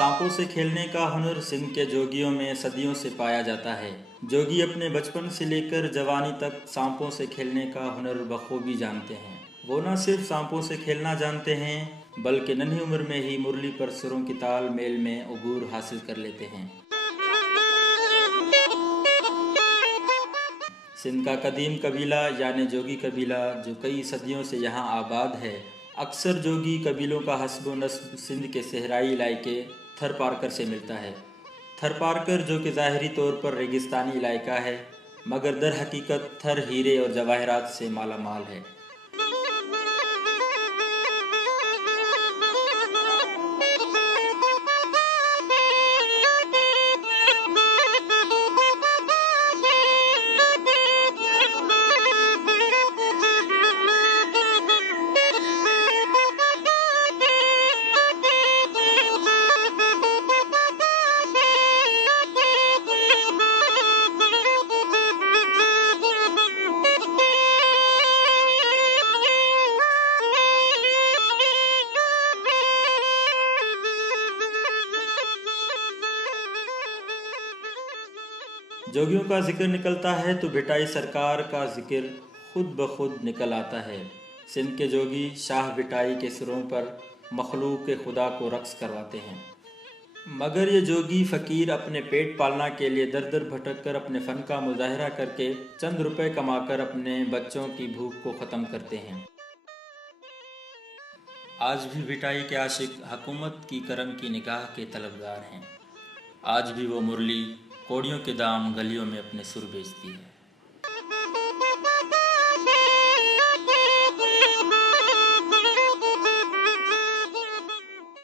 सांपों से खेलने का हुनर सिंध के जोगियों में सदियों से पाया जाता है। जोगी अपने बचपन से लेकर जवानी तक सांपों से खेलने का हुनर बखूबी जानते हैं। वो न सिर्फ सांपों से खेलना जानते हैं बल्कि नन्ही उम्र में ही मुरली पर सुरों की ताल मेल में उबूर हासिल कर लेते हैं। सिंध का कदीम कबीला यानी जोगी कबीला जो कई सदियों से यहाँ आबाद है, अक्सर जोगी कबीलों का हस्ब नस्ब सिंध के सहराई इलाके थरपारकर से मिलता है। थरपारकर जो कि ज़ाहिरी तौर पर रेगिस्तानी इलाका है मगर दर हकीकत थर हीरे और जवाहरात से माला माल है। जोगियों का जिक्र निकलता है तो भिटाई सरकार का जिक्र खुद ब खुद निकल आता है। सिंध के जोगी शाह भिटाई के सुरों पर मखलूक के खुदा को रक्स करवाते हैं। मगर ये जोगी फ़कीर अपने पेट पालना के लिए दर दर भटक कर अपने फ़न का मुजाहरा करके चंद रुपए कमाकर अपने बच्चों की भूख को ख़त्म करते हैं। आज भी भिटाई के आशिक हुकूमत की करम की निगाह के तलबगार हैं। आज भी वो मुरली कौड़ियों के दाम गलियों में अपने सुर बेचती है।